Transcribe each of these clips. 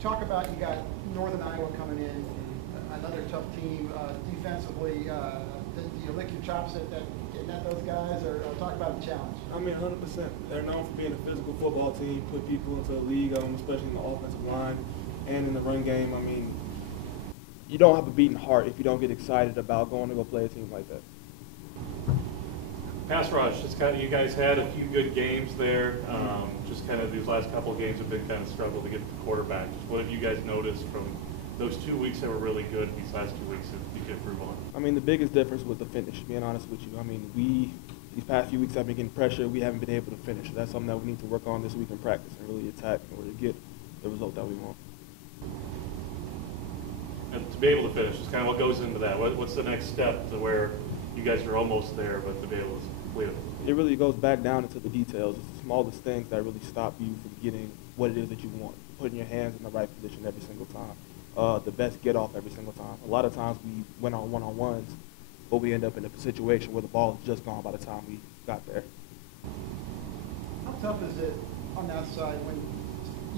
talk about, you got Northern Iowa coming in, another tough team defensively. Do you lick your chops at getting at those guys, or talk about the challenge? I mean, 100%. They're known for being a physical football team, put people into the league, especially in the offensive line and in the run game. I mean, you don't have a beating heart if you don't get excited about going to go play a team like that. Pass rush, just kind of, you guys had a few good games there. Just kind of these last couple of games have been kind of struggle to get the quarterback. Just what have you guys noticed from those 2 weeks that were really good, these last 2 weeks that you can improve on? I mean, the biggest difference was the finish, being honest with you. I mean, these past few weeks have been getting pressure. We haven't been able to finish. That's something that we need to work on this week in practice and really attack in order to get the result that we want. And to be able to finish, is kind of what goes into that. What's the next step to where you guys are almost there, but to be able to complete it? It really goes back down into the details. It's the smallest things that really stop you from getting what it is that you want, putting your hands in the right position every single time, the best get off every single time. A lot of times we went on one-on-ones, but we end up in a situation where the ball is just gone by the time we got there. How tough is it on that side when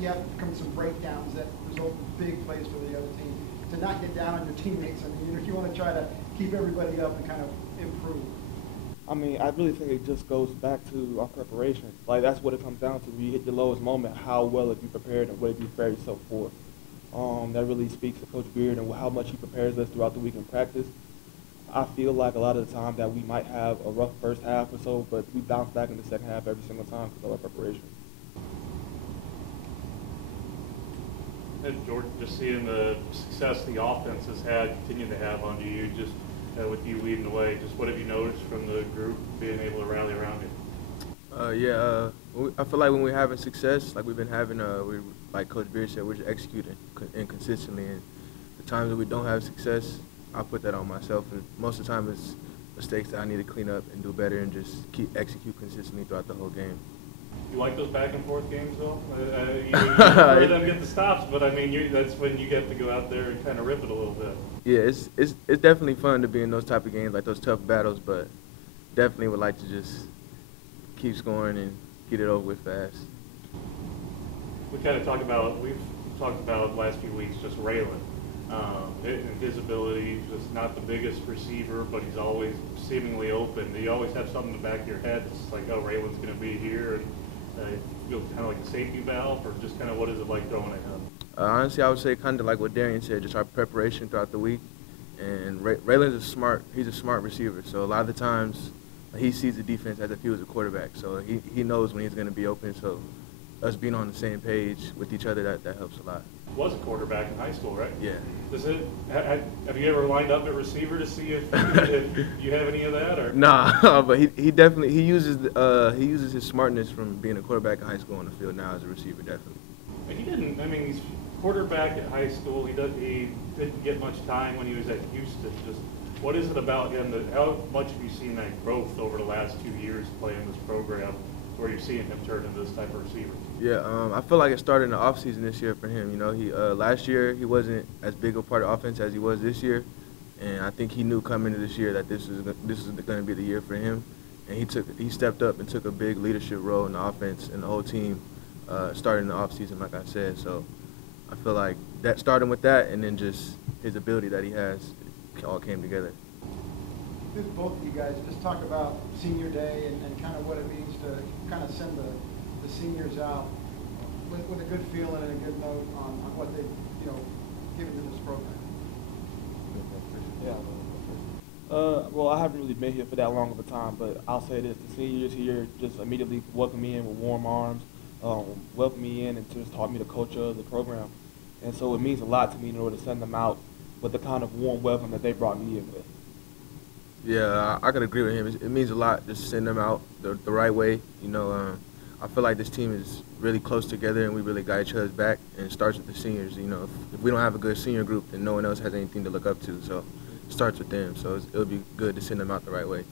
you have some breakdowns that result in big plays for the other team, to not get down on your teammates? I mean, if you want to try to keep everybody up and kind of improve. I mean, I really think it just goes back to our preparation. Like, that's what it comes down to. When you hit your lowest moment, how well have you prepared and what have you prepared yourself for? That really speaks to Coach Beard and how much he prepares us throughout the week in practice. I feel like a lot of the time that we might have a rough first half or so, but we bounce back in the second half every single time because of our preparation. And Jordan, just seeing the success the offense has had, continue to have under you, just with you leading the way, just what have you noticed from the group being able to rally around you? I feel like when we're having success, like we've been having, like Coach Beard said, we're just executing inconsistently. And the times that we don't have success, I put that on myself. And most of the time it's mistakes that I need to clean up and do better and just execute consistently throughout the whole game. You like those back and forth games, though? You prefer them get the stops, but I mean, that's when you get to go out there and kind of rip it a little bit. Yeah, it's definitely fun to be in those type of games, like those tough battles, but definitely would like to just keep scoring and get it over with fast. We've talked about the last few weeks just Raylan. And his ability, just not the biggest receiver, but he's always seemingly open. You always have something in the back of your head. It's like, oh, Raylan's going to be here, and feel kind of like a safety valve, or just kind of what is it like throwing at him? Honestly, I would say kind of like what Darion said, just our preparation throughout the week. And Raylan's he's a smart receiver. So a lot of the times he sees the defense as if he was a quarterback. So he knows when he's going to be open. So us being on the same page with each other, that helps a lot. Was a quarterback in high school, right? Yeah. Have you ever lined up at receiver to see if you have any of that, or? Nah, but he definitely uses his smartness from being a quarterback in high school on the field now as a receiver, definitely. But he didn't. I mean, he's quarterback at high school. He didn't get much time when he was at Houston. Just what is it about him? How much have you seen that growth over the last 2 years playing this program, where you're seeing him turn into this type of receiver? Yeah, I feel like it started in the offseason this year for him. You know, last year he wasn't as big a part of offense as he was this year, and I think he knew coming into this year that this is going to be the year for him, and he stepped up and took a big leadership role in the offense and the whole team, starting in the offseason, like I said. So I feel like that starting with that, and then just his ability that he has, all came together. Both of you guys just talk about senior day and kind of what it means to kind of send the seniors out with a good feeling and a good note on what they've given to this program. Yeah. Well, I haven't really been here for that long of a time, but I'll say this: the seniors here just immediately welcomed me in with warm arms, welcomed me in, and just taught me the culture of the program. And so it means a lot to me in order to send them out with the kind of warm welcome that they brought me in with. Yeah, I could agree with him. It means a lot just to send them out the right way. I feel like this team is really close together and we really got each other's back, and it starts with the seniors. If we don't have a good senior group, then no one else has anything to look up to. So it starts with them. So it'll be good to send them out the right way.